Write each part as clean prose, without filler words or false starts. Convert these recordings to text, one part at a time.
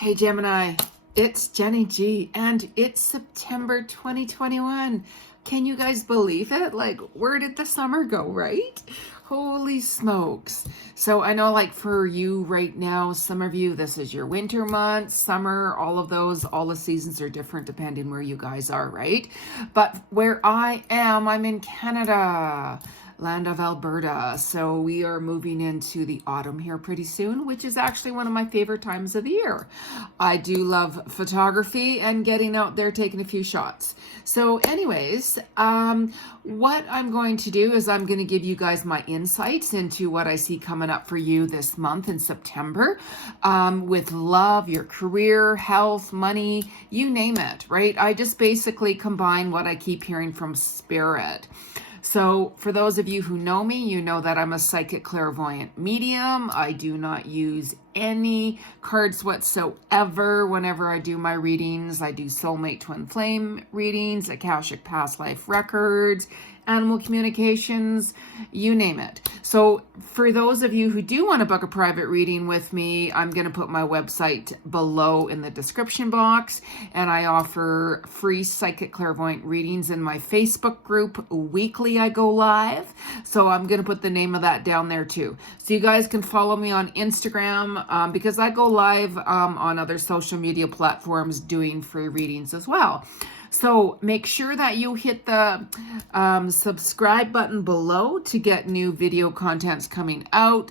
Hey Gemini, it's Jenny G and it's September 2021. Can you guys believe it? Like, where did the summer go, right? Holy smokes. So I know, like, for you right now, some of you, this is your winter months, summer, all of those, all the seasons are different depending where you guys are, right? But where I am, I'm in Canada, land of Alberta. So we are moving into the autumn here pretty soon, which is actually one of my favorite times of the year. I do love photography and getting out there taking a few shots. So anyways, what I'm going to do is I'm going to give you guys my insights into what I see coming up for you this month in September, with love, your career, health, money, you name it, right? I just basically combine what I keep hearing from Spirit. So for those of you who know me, you know that I'm a psychic clairvoyant medium. I do not use any cards whatsoever whenever I do my readings. I do soulmate twin flame readings, Akashic past life records, animal communications, you name it. So for those of you who do want to book a private reading with me, I'm going to put my website below in the description box, and I offer free psychic clairvoyant readings in my Facebook group. Weekly I go live, so I'm going to put the name of that down there too. So you guys can follow me on Instagram, because I go live on other social media platforms doing free readings as well. So make sure that you hit the subscribe button below to get new video contents coming out.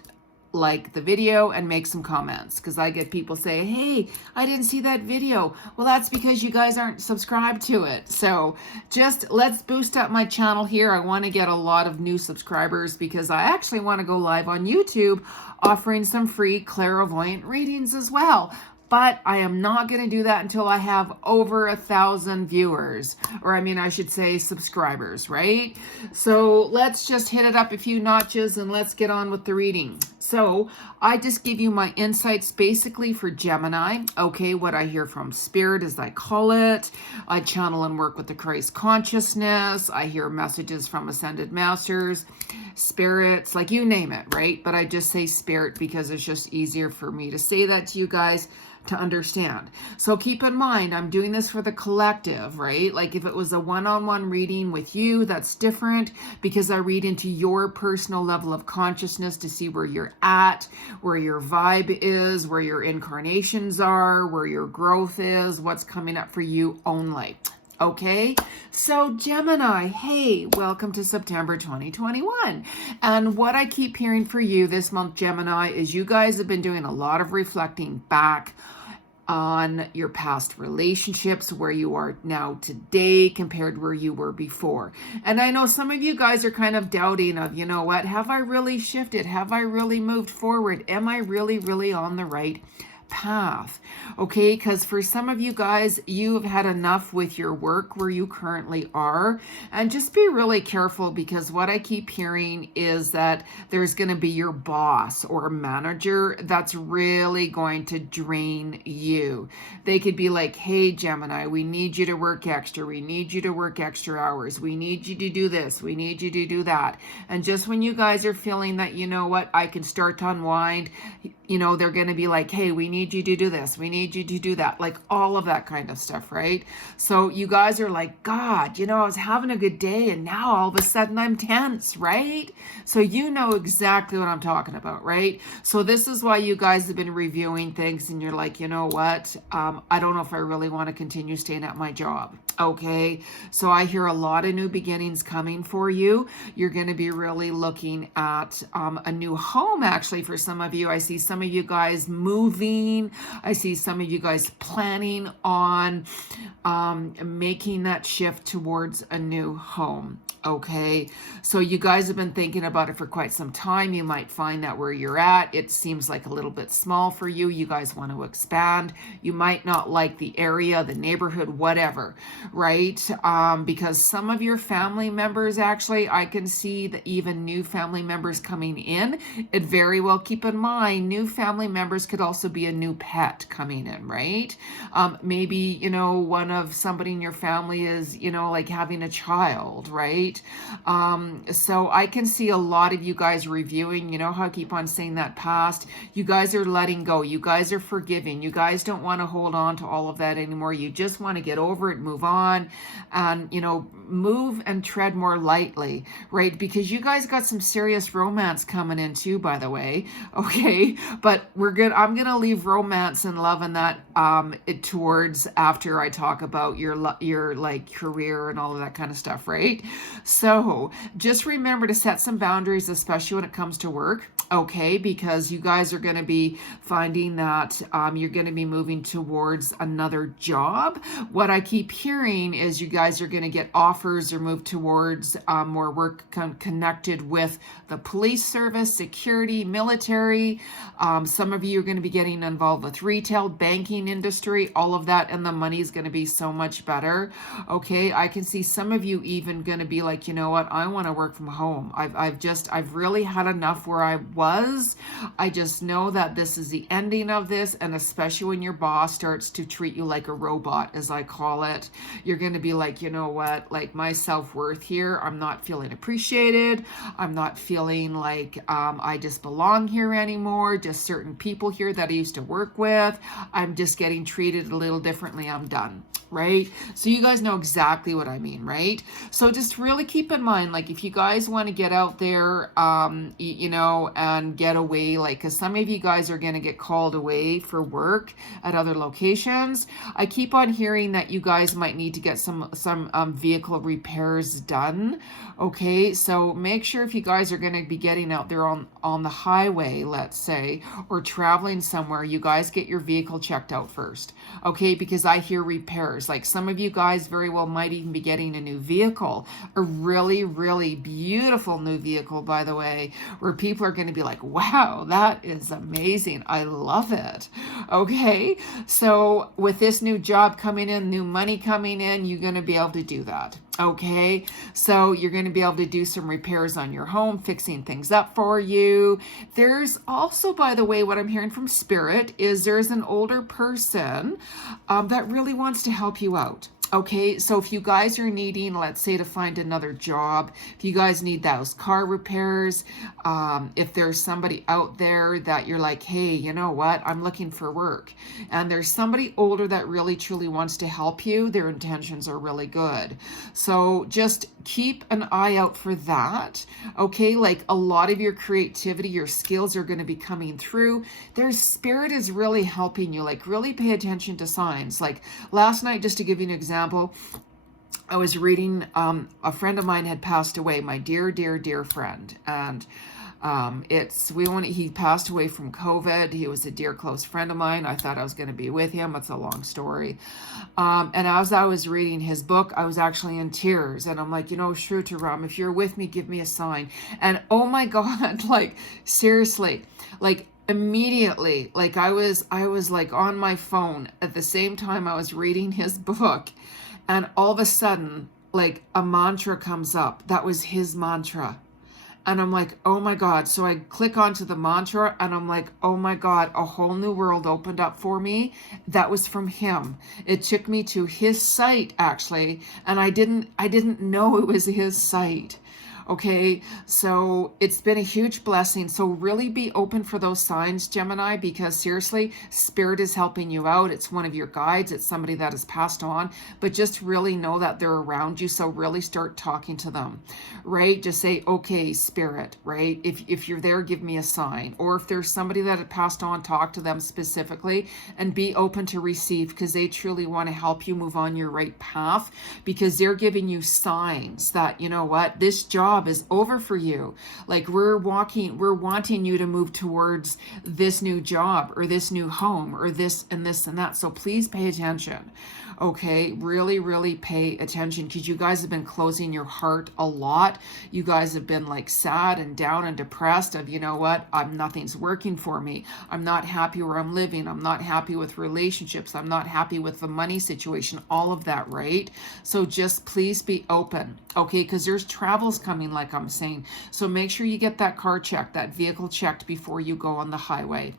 Like the video and make some comments, because I get people say, hey, I didn't see that video. Well, that's because you guys aren't subscribed to it. So just let's boost up my channel here. I want to get a lot of new subscribers because I actually want to go live on YouTube offering some free clairvoyant readings as well. But I am not going to do that until I have over 1,000 viewers, or I should say subscribers, right? So let's just hit it up a few notches and let's get on with the reading. So I just give you my insights basically for Gemini. Okay, what I hear from Spirit, as I call it. I channel and work with the Christ consciousness. I hear messages from Ascended Masters, spirits, like you name it, right? But I just say Spirit because it's just easier for me to say that to you guys to understand. So keep in mind, I'm doing this for the collective, right? Like if it was a one-on-one reading with you, that's different because I read into your personal level of consciousness to see where you're at, where your vibe is, where your incarnations are, where your growth is, what's coming up for you only. Okay, so Gemini, hey, welcome to September 2021. And what I keep hearing for you this month, Gemini, is you guys have been doing a lot of reflecting back on your past relationships, where you are now today compared to where you were before. And I know some of you guys are kind of doubting of, you know what, have I really shifted? Have I really moved forward? Am I really on the right path? Okay, because for some of you guys, you have had enough with your work where you currently are, and just be really careful, because what I keep hearing is that there's going to be your boss or manager that's really going to drain you. They could be like, hey Gemini, we need you to work extra, we need you to work extra hours, we need you to do this, we need you to do that. And just when you guys are feeling that, you know what, I can start to unwind, you know, they're going to be like, hey, we need you to do this, we need you to do that, like all of that kind of stuff, right? So you guys are like, God, you know, I was having a good day and now all of a sudden I'm tense, right? So you know exactly what I'm talking about, right? So this is why you guys have been reviewing things and you're like, you know what, I don't know if I really want to continue staying at my job. Okay, so I hear a lot of new beginnings coming for you. You're going to be really looking at a new home, actually, for some of you. I see some of you guys moving. I see some of you guys planning on making that shift towards a new home. Okay, so you guys have been thinking about it for quite some time. You might find that where you're at, it seems like a little bit small for you. You guys want to expand. You might not like the area, the neighborhood, whatever, right? Because some of your family members, actually, I can see that even new family members coming in. It very well, keep in mind, new family members could also be a new pet coming in, right? Maybe, you know, somebody in your family is, you know, like having a child, right? right? So I can see a lot of you guys reviewing. You know how I keep on saying that past? You guys are letting go. You guys are forgiving. You guys don't want to hold on to all of that anymore. You just want to get over it, move on, and, you know, move and tread more lightly, right? Because you guys got some serious romance coming in too, by the way. Okay. But I'm going to leave romance and love and that towards after I talk about your like career and all of that kind of stuff, right? So just remember to set some boundaries, especially when it comes to work, okay? Because you guys are going to be finding that you're going to be moving towards another job. What I keep hearing is you guys are going to get offers or move towards more work connected with the police service, security, military. Some of you are going to be getting involved with retail, banking industry, all of that, and the money is going to be so much better. Okay, I can see some of you even going to be like, you know what, I want to work from home. I've really had enough where I was. I just know that this is the ending of this, and especially when your boss starts to treat you like a robot, as I call it, you're going to be like, you know what, like my self-worth here, I'm not feeling appreciated. I'm not feeling like I just belong here anymore. Just certain people here that I used to work with, I'm just getting treated a little differently. I'm done, right? So you guys know exactly what I mean, right? So just really keep in mind, like if you guys want to get out there, you know, and get away, like, because some of you guys are going to get called away for work at other locations. I keep on hearing that you guys might need to get some vehicle repairs done. Okay, so make sure if you guys are going to be getting out there on the highway, let's say, or traveling somewhere, you guys get your vehicle checked out first. Okay, because I hear repairs. Like some of you guys very well might even be getting a new vehicle, a really, really beautiful new vehicle, by the way, where people are going to be like, wow, that is amazing. I love it. Okay, so with this new job coming in, new money coming in, you're going to be able to do that. Okay, so you're going to be able to do some repairs on your home, fixing things up for you. There's also, by the way, what I'm hearing from Spirit is there's an older person that really wants to help you out. Okay, so if you guys are needing, let's say, to find another job, if you guys need those car repairs, if there's somebody out there that you're like, hey, you know what, I'm looking for work, and there's somebody older that really truly wants to help you, their intentions are really good. So just keep an eye out for that. Okay, like a lot of your creativity, your skills are going to be coming through. Their Spirit is really helping you, like really pay attention to signs. Like last night, just to give you an example, I was reading, a friend of mine had passed away, my dear, dear, dear friend. And he passed away from COVID. He was a dear close friend of mine. I thought I was going to be with him. It's a long story. And as I was reading his book, I was actually in tears. And I'm like, you know, Shruta Ram, if you're with me, give me a sign. And oh my God, like seriously, like immediately, like I was like on my phone at the same time I was reading his book, and all of a sudden, like a mantra comes up. That was his mantra. And I'm like, oh my God. So I click onto the mantra and I'm like, oh my God, a whole new world opened up for me. That was from him. It took me to his site actually. And I didn't know it was his site. Okay, so it's been a huge blessing. So really be open for those signs, Gemini, because seriously, Spirit is helping you out. It's one of your guides. It's somebody that has passed on, but just really know that they're around you. So really start talking to them, right? Just say, okay, Spirit, right? If you're there, give me a sign. Or if there's somebody that had passed on, talk to them specifically and be open to receive, because they truly want to help you move on your right path, because they're giving you signs that, you know what, this job is over for you. Like we're wanting you to move towards this new job or this new home or this and this and that. So please pay attention. Okay, really, really pay attention, because you guys have been closing your heart a lot. You guys have been like sad and down and depressed of, you know what, nothing's working for me. I'm not happy where I'm living. I'm not happy with relationships. I'm not happy with the money situation, all of that, right? So just please be open, okay, because there's travels coming, like I'm saying. So make sure you get that car checked, that vehicle checked before you go on the highway,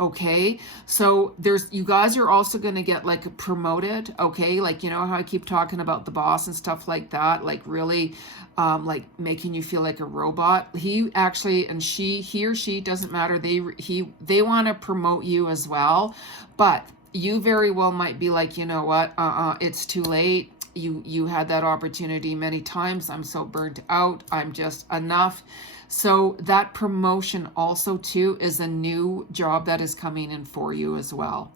okay? So you guys are also going to get like promoted, okay? Like, you know how I keep talking about the boss and stuff like that, like really like making you feel like a robot. He actually, and he or she, doesn't matter, they want to promote you as well, but you very well might be like, you know what, it's too late. You had that opportunity many times. I'm so burnt out. I'm just enough. So that promotion also too is a new job that is coming in for you as well.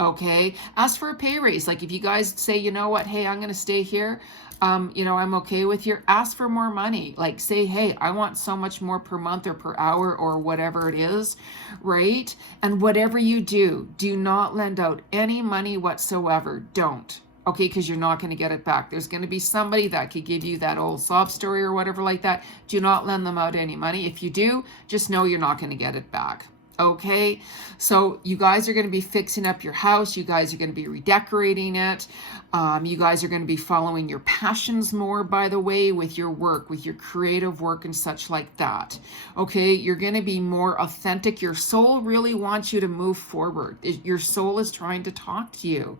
Okay, ask for a pay raise. Like if you guys say, you know what, hey, I'm going to stay here. You know, I'm okay with you. Ask for more money. Like say, hey, I want so much more per month or per hour or whatever it is, right? And whatever you do, do not lend out any money whatsoever. Don't. Okay, because you're not going to get it back. There's going to be somebody that could give you that old sob story or whatever like that. Do not lend them out any money. If you do, just know you're not going to get it back. Okay, so you guys are going to be fixing up your house. You guys are going to be redecorating it. You guys are going to be following your passions more, by the way, with your work, with your creative work and such like that. Okay, you're going to be more authentic. Your soul really wants you to move forward. Your soul is trying to talk to you,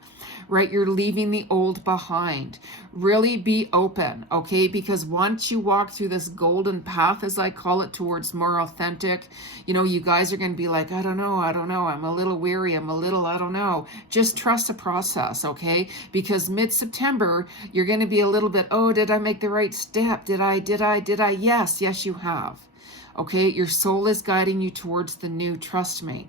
right? You're leaving the old behind. Really be open, okay? Because once you walk through this golden path, as I call it, towards more authentic, you know, you guys are going to be like, I don't know. I'm a little weary. I don't know. Just trust the process, okay? Because mid-September, you're going to be a little bit, oh, did I make the right step? Did I? Yes, you have. Okay, your soul is guiding you towards the new, trust me.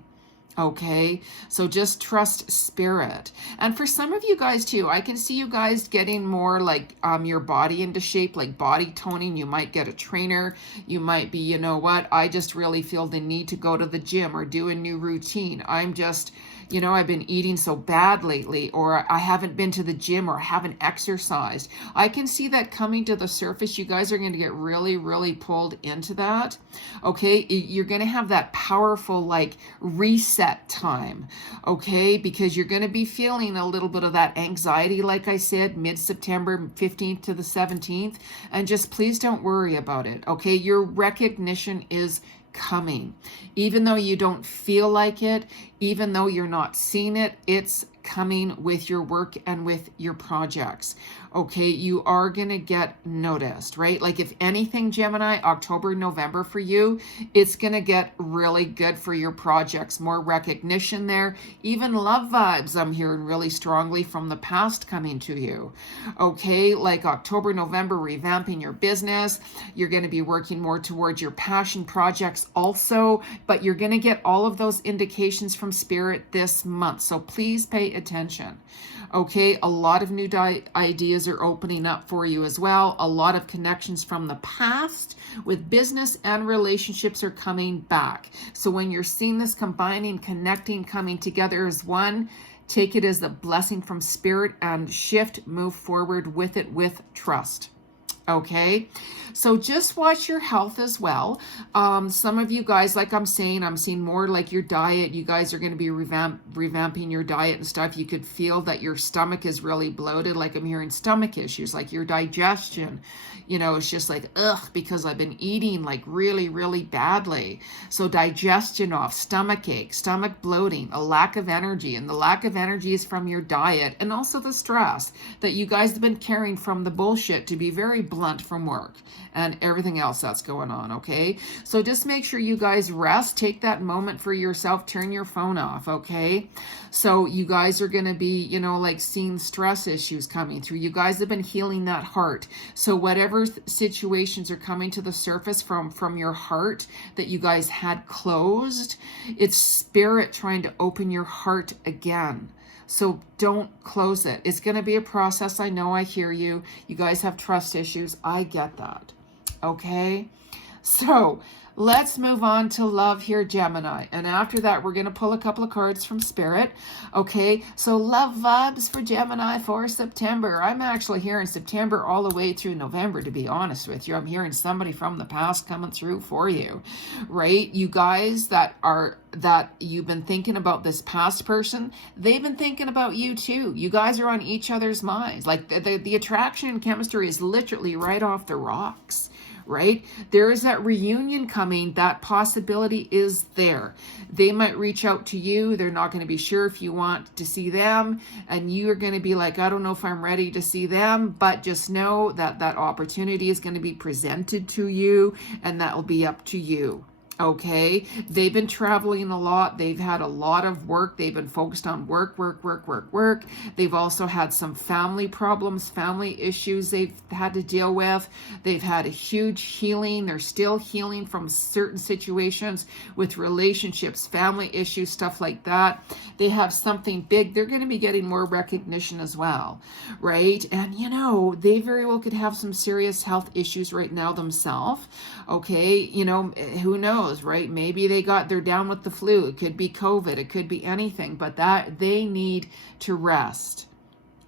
Okay, so just trust spirit. And for some of you guys too, I can see you guys getting more like your body into shape, like body toning. You might get a trainer. You might be, you know what, I just really feel the need to go to the gym or do a new routine. I'm just, you know, I've been eating so bad lately, or I haven't been to the gym or haven't exercised. I can see that coming to the surface. You guys are going to get really, really pulled into that. Okay, you're going to have that powerful like reset time. Okay, because you're going to be feeling a little bit of that anxiety, like I said, mid-September 15th to the 17th. And just please don't worry about it. Okay, your recognition is coming. Even though you don't feel like it, even though you're not seeing it, it's coming with your work and with your projects. Okay, you are going to get noticed, right? Like if anything, Gemini, October, November for you, it's going to get really good for your projects. More recognition there. Even love vibes, I'm hearing really strongly from the past coming to you. Okay, like October, November, revamping your business. You're going to be working more towards your passion projects also, but you're going to get all of those indications from spirit this month. So please pay attention. Okay, a lot of new ideas are opening up for you as well. A lot of connections from the past with business and relationships are coming back. So when you're seeing this combining, connecting, coming together as one, take it as a blessing from spirit and shift, move forward with it with trust. Okay, so just watch your health as well. Some of you guys, like I'm seeing more like your diet. You guys are going to be revamping your diet and stuff. You could feel that your stomach is really bloated. Like I'm hearing stomach issues, like your digestion, you know, it's just like, ugh, because I've been eating like really, really badly. So digestion off, stomach ache, stomach bloating, a lack of energy. And the lack of energy is from your diet and also the stress that you guys have been carrying from the bullshit, to be very blunt, from work and everything else that's going on. Okay, so just make sure you guys rest, take that moment for yourself, turn your phone off. Okay, so you guys are going to be, you know, like seeing stress issues coming through. You guys have been healing that heart. So whatever situations are coming to the surface from your heart that you guys had closed, it's spirit trying to open your heart again. So don't close it. It's going to be a process. I know, I hear you. You guys have trust issues. I get that. Okay. So let's move on to love here, Gemini. And after that, we're going to pull a couple of cards from spirit. Okay. So love vibes for Gemini for September. I'm actually hearing September all the way through November, to be honest with you. I'm hearing somebody from the past coming through for you, right? You guys that you've been thinking about this past person, they've been thinking about you too. You guys are on each other's minds. Like the attraction and chemistry is literally right off the rocks. right? There is that reunion coming. That possibility is there. They might reach out to you. They're not going to be sure if you want to see them, and you're going to be like, I don't know if I'm ready to see them, but just know that that opportunity is going to be presented to you, and that will be up to you. Okay, they've been traveling a lot. They've had a lot of work. They've been focused on work, work, work, work, work. They've also had some family problems, family issues they've had to deal with. They've had a huge healing. They're still healing from certain situations with relationships, family issues, stuff like that. They have something big. They're going to be getting more recognition as well, right? And you know, they very well could have some serious health issues right now themselves. Okay, you know, who knows, right? Maybe they're down with the flu. It could be COVID. It could be anything, but that they need to rest.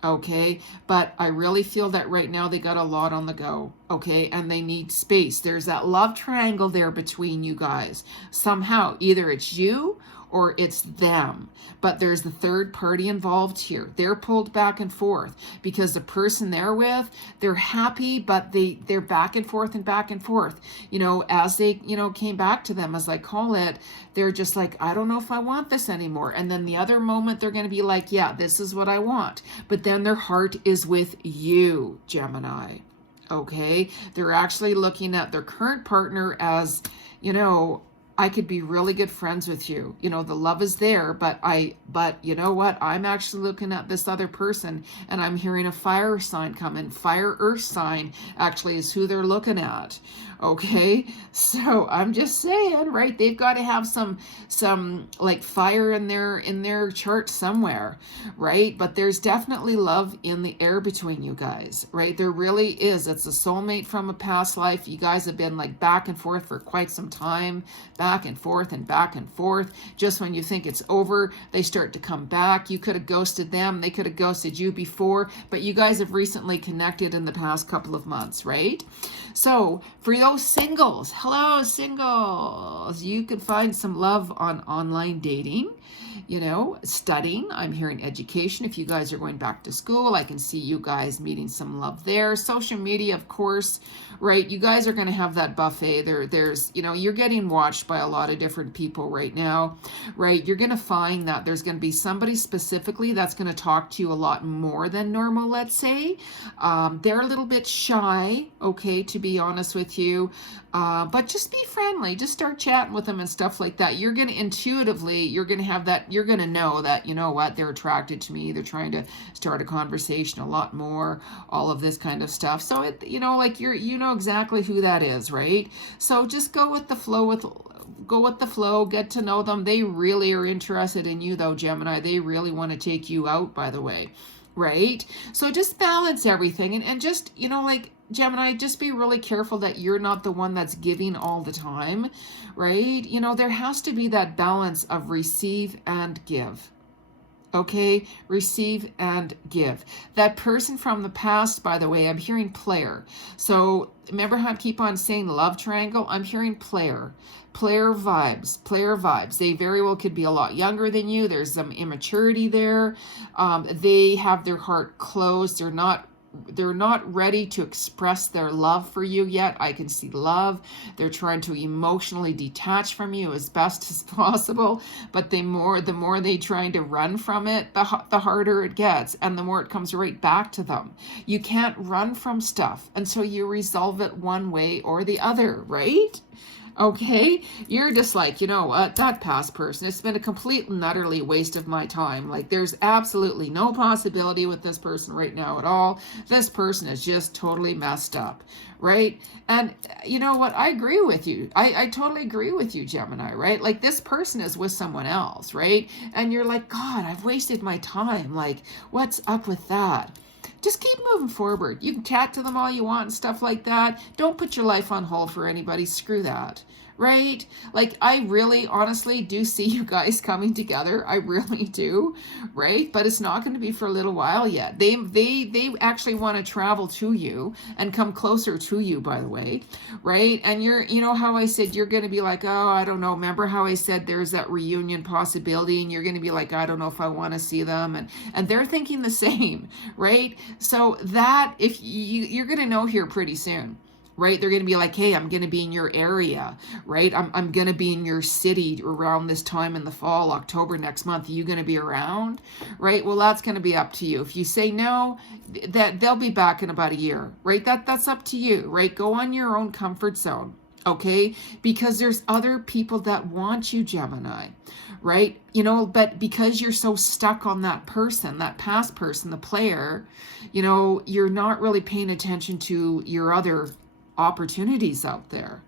Okay, but I really feel that right now they got a lot on the go. Okay, and they need space. There's that love triangle there between you guys. Somehow, either it's you or it's them, but there's the third party involved here. They're pulled back and forth because the person they're with, they're happy, but they're back and forth and back and forth. You know, as they, you know, came back to them, as I call it, they're just like, I don't know if I want this anymore. And then the other moment they're going to be like, yeah, this is what I want. But then their heart is with you, Gemini. Okay, they're actually looking at their current partner as, you know, I could be really good friends with you. You know, the love is there, but you know what? I'm actually looking at this other person and I'm hearing a fire sign come in. Fire earth sign actually is who they're looking at. Okay, so I'm just saying, right? They've got to have some like fire in their chart somewhere, right? But there's definitely love in the air between you guys, right? There really is. It's a soulmate from a past life. You guys have been like back and forth for quite some time, back and forth and back and forth. Just when you think it's over, they start to come back. You could have ghosted them. They could have ghosted you before, but you guys have recently connected in the past couple of months, right? So for those singles, hello singles, you could find some love on online dating, you know, studying. I'm hearing education. If you guys are going back to school, I can see you guys meeting some love there. Social media, of course, right? You guys are going to have that buffet. There's, you know, you're getting watched by a lot of different people right now, right? You're going to find that there's going to be somebody specifically that's going to talk to you a lot more than normal, let's say. They're a little bit shy, okay, to be honest with you. But just be friendly. Just start chatting with them and stuff like that. You're going to intuitively, you're going to have that, you're going to know that, you know what, they're attracted to me. They're trying to start a conversation a lot more, all of this kind of stuff. So, it, you know, like you know exactly who that is, right? So just go with the flow get to know them. They really are interested in you though, Gemini. They really want to take you out, by the way, right? So just balance everything and just, you know, like Gemini, just be really careful that you're not the one that's giving all the time, right? You know, there has to be that balance of receive and give. Okay, receive and give. That person from the past, by the way, I'm hearing player. So remember how I keep on saying love triangle? I'm hearing player. Player vibes. They very well could be a lot younger than you. There's some immaturity there. They have their heart closed. They're not ready to express their love for you yet. I can see love. They're trying to emotionally detach from you as best as possible, but the more they trying to run from it, the harder it gets, and the more it comes right back to them. You can't run from stuff until you resolve it one way or the other, right? Okay, you're just like, you know what, that past person, it's been a complete and utterly waste of my time. Like, there's absolutely no possibility with this person right now at all. This person is just totally messed up, right? And you know what, I agree with you. I totally agree with you, Gemini, right? Like, this person is with someone else, right? And you're like, God, I've wasted my time. Like, what's up with that? Just keep moving forward. You can chat to them all you want and stuff like that. Don't put your life on hold for anybody. Screw that. Right? Like, I really honestly do see you guys coming together. I really do. Right? But it's not going to be for a little while yet. They actually want to travel to you and come closer to you, by the way. Right? And you know how I said you're going to be like, oh, I don't know. Remember how I said there's that reunion possibility, and you're going to be like, I don't know if I want to see them. And they're thinking the same, right? So that, if you're going to know here pretty soon. right? They're going to be like, hey, I'm going to be in your area, right? I'm going to be in your city around this time in the fall, October next month. Are you going to be around, right? Well, that's going to be up to you. If you say no, that they'll be back in about a year, right? That's up to you, right? Go on your own comfort zone, okay? Because there's other people that want you, Gemini, right? You know, but because you're so stuck on that person, that past person, the player, you know, you're not really paying attention to your other opportunities out there,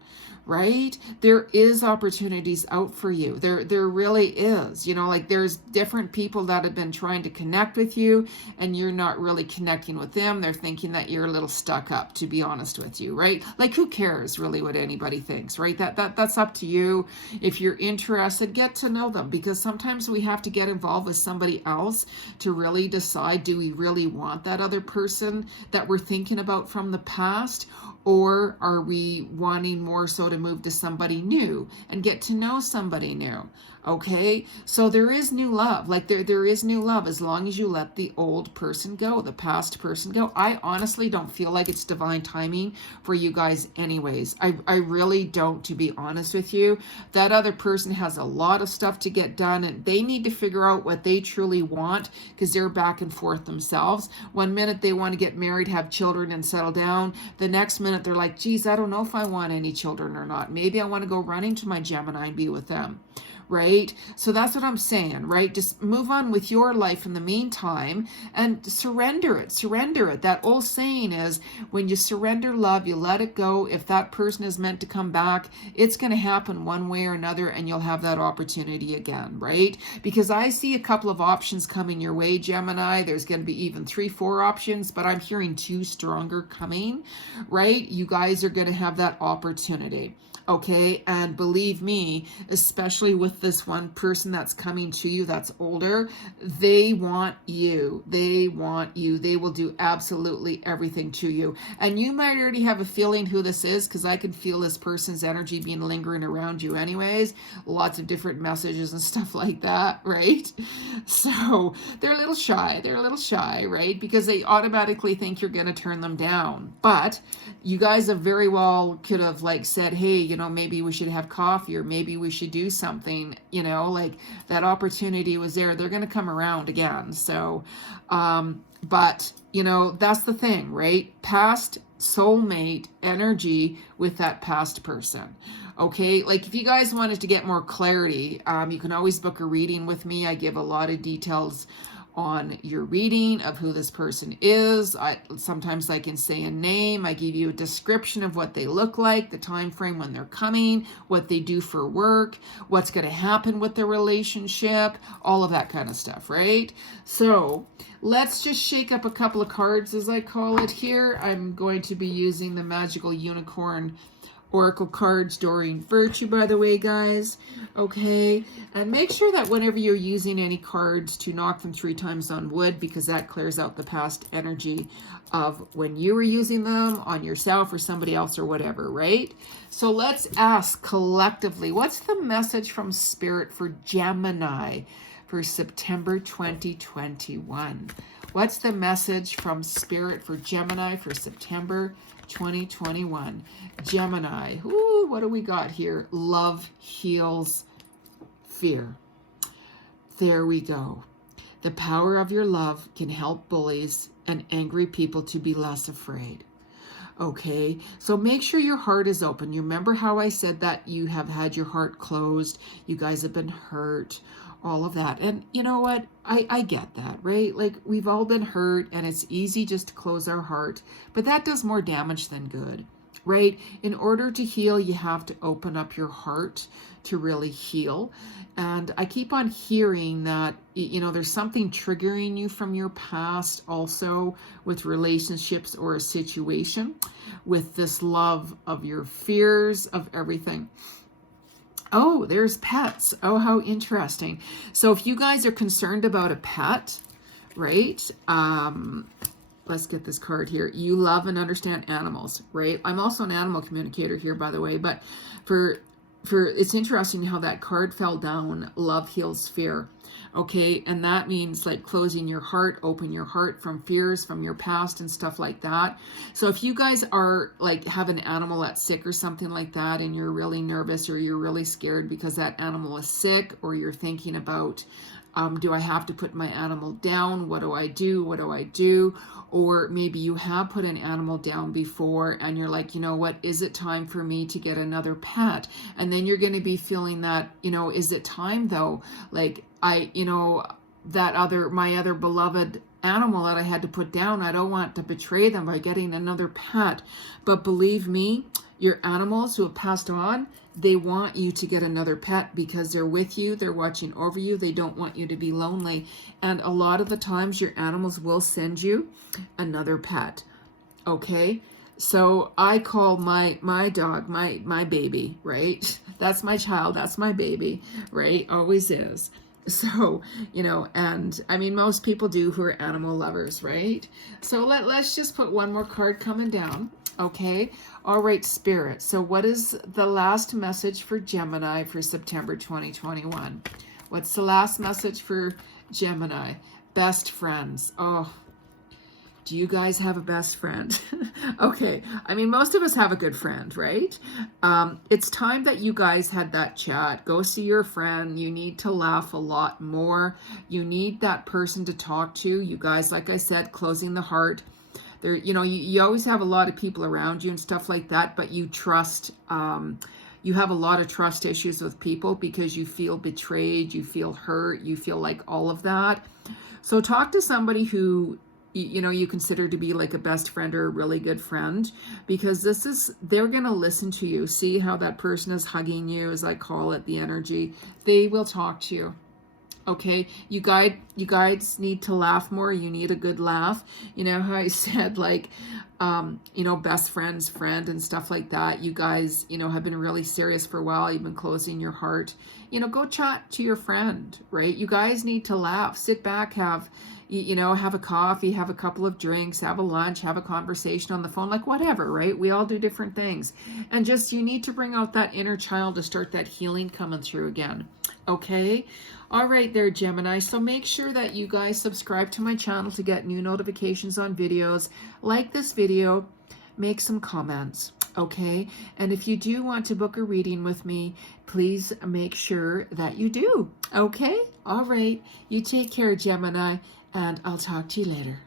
right? There is opportunities out for you. There really is. You know, like there's different people that have been trying to connect with you and you're not really connecting with them. They're thinking that you're a little stuck up, to be honest with you, right? Like who cares really what anybody thinks, right? That's up to you. If you're interested, get to know them, because sometimes we have to get involved with somebody else to really decide, do we really want that other person that we're thinking about from the past? Or are we wanting more so to move to somebody new and get to know somebody new? Okay, so there is new love. Like there is new love as long as you let the old person go, the past person go. I honestly don't feel like it's divine timing for you guys anyways. I really don't, to be honest with you. That other person has a lot of stuff to get done and they need to figure out what they truly want, because they're back and forth themselves. One minute they want to get married, have children and settle down. The next minute they're like, geez, I don't know if I want any children or not. Maybe I want to go running to my Gemini and be with them. Right? So that's what I'm saying, right? Just move on with your life in the meantime and surrender it. Surrender it. That old saying is, when you surrender love, you let it go. If that person is meant to come back, it's going to happen one way or another, and you'll have that opportunity again, right? Because I see a couple of options coming your way, Gemini. There's going to be even 3-4 options, but I'm hearing 2 stronger coming, right? You guys are going to have that opportunity. Okay, and believe me, especially with this one person that's coming to you that's older, they want you. They want you. They will do absolutely everything to you. And you might already have a feeling who this is, because I can feel this person's energy being lingering around you anyways. Lots of different messages and stuff like that, right? So they're a little shy. They're a little shy, right? Because they automatically think you're going to turn them down. But you guys have very well could have like said, hey, you know, maybe we should have coffee, or maybe we should do something, you know, like that opportunity was there. They're going to come around again. So, but you know, that's the thing, right? Past soulmate energy with that past person. Okay, like if you guys wanted to get more clarity, you can always book a reading with me. I give a lot of details on your reading of who this person is. Sometimes I can say a name. I give you a description of what they look like, the time frame when they're coming, what they do for work, what's going to happen with their relationship, all of that kind of stuff, right? So let's just shake up a couple of cards, as I call it here. I'm going to be using the Magical Unicorn Oracle cards, Doreen Virtue, by the way, guys. Okay, and make sure that whenever you're using any cards to knock them 3 times on wood, because that clears out the past energy of when you were using them on yourself or somebody else or whatever, right? So let's ask collectively, what's the message from Spirit for Gemini for September 2021? What's the message from Spirit for Gemini for September 2021? Gemini. Ooh, what do we got here? Love heals fear. There we go. The power of your love can help bullies and angry people to be less afraid. Okay, so make sure your heart is open. You remember how I said that you have had your heart closed, you guys have been hurt, all of that. And you know what? I get that, right? Like we've all been hurt and it's easy just to close our heart, but that does more damage than good, right? In order to heal, you have to open up your heart to really heal. And I keep on hearing that, you know, there's something triggering you from your past also with relationships or a situation, with this love of your fears of everything. Oh, there's pets. Oh, how interesting. So if you guys are concerned about a pet, right? Let's get this card here. You love and understand animals, right? I'm also an animal communicator here, by the way, but for it's interesting how that card fell down, love heals fear. Okay, and that means like closing your heart, open your heart from fears from your past and stuff like that. So if you guys are like have an animal that's sick or something like that, and you're really nervous or you're really scared because that animal is sick, or you're thinking about, do I have to put my animal down? What do I do? What do I do? Or maybe you have put an animal down before and you're like, you know what, is it time for me to get another pet? And then you're going to be feeling that, you know, is it time though? Like my other beloved animal that I had to put down, I don't want to betray them by getting another pet. But believe me, your animals who have passed on, they want you to get another pet because they're with you, they're watching over you, they don't want you to be lonely. And a lot of the times your animals will send you another pet. Okay? So I call my dog my baby, right? That's my child, that's my baby, right? Always is. So, you know, and I mean, most people do who are animal lovers, right? So let's just put one more card coming down. Okay. All right, Spirit. So what is the last message for Gemini for September 2021? What's the last message for Gemini? Best friends. Oh, do you guys have a best friend? Okay. I mean, most of us have a good friend, right? It's time that you guys had that chat. Go see your friend. You need to laugh a lot more. You need that person to talk to. You guys, like I said, closing the heart. There, you know, you always have a lot of people around you and stuff like that, but you trust, you have a lot of trust issues with people because you feel betrayed, you feel hurt, you feel like all of that. So talk to somebody who, you know, you consider to be like a best friend or a really good friend, because they're going to listen to you. See how that person is hugging you, as I call it, the energy. They will talk to you. Okay, you guys need to laugh more. You need a good laugh. You know how I said, like, you know, best friend's friend and stuff like that. You guys, you know, have been really serious for a while. You've been closing your heart. You know, go chat to your friend, right? You guys need to laugh. Sit back, have a coffee, have a couple of drinks, have a lunch, have a conversation on the phone, like whatever, right? We all do different things. And just, you need to bring out that inner child to start that healing coming through again. Okay? All right there, Gemini. So make sure that you guys subscribe to my channel to get new notifications on videos. Like this video, make some comments, okay? And if you do want to book a reading with me, please make sure that you do, okay? All right. You take care, Gemini, and I'll talk to you later.